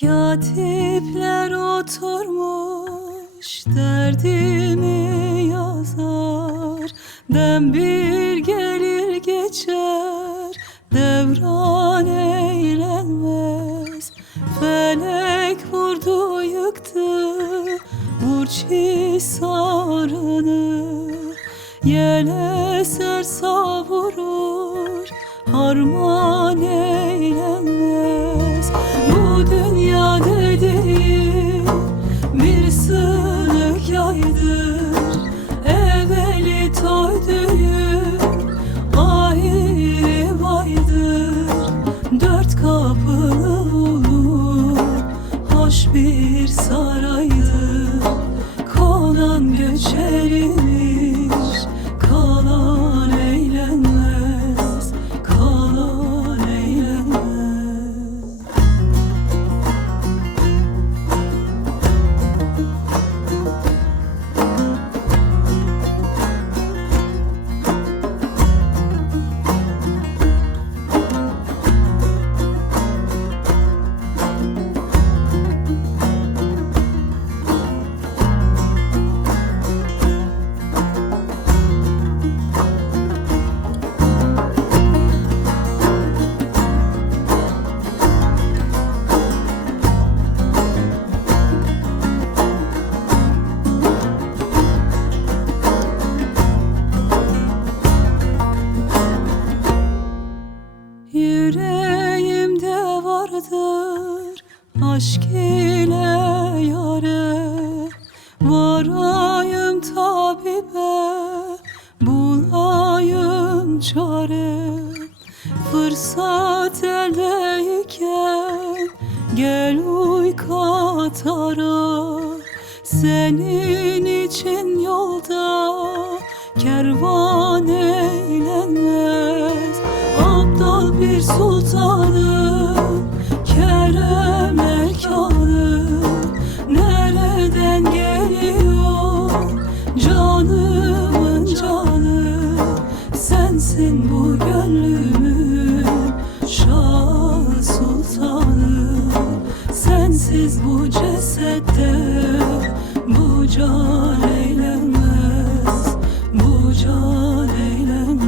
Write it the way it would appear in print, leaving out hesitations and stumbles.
Katipler oturmuş derdimi yazar. Dem bir gelir geçer, devran eğlenmez. Felek vurdu yıktı Burç Hisarını. Yel eser savurur, harman eğlenmez. Bu dünya dediğim bir sığlık yaydır. Evveli toy düğün ahiri vaydır. Dört kapılı olur, hoş bir saraydır. Konan göçerimiş, kalan eğlenmez, kalan eğlenmez. Yüreğimde vardır aşk ile yare. Varayım tabibe, bulayım çare. Fırsat eldeyken gel uy Katar'a. Senin için yolda kervan eğlenmez. Abdal bir sultanım, kerem erkanım. Nereden geliyor canımın canı? Sensin bu gönlümün şah sultanı. Sensiz bu cesette bu can eğlenmez, bu can eğlenmez.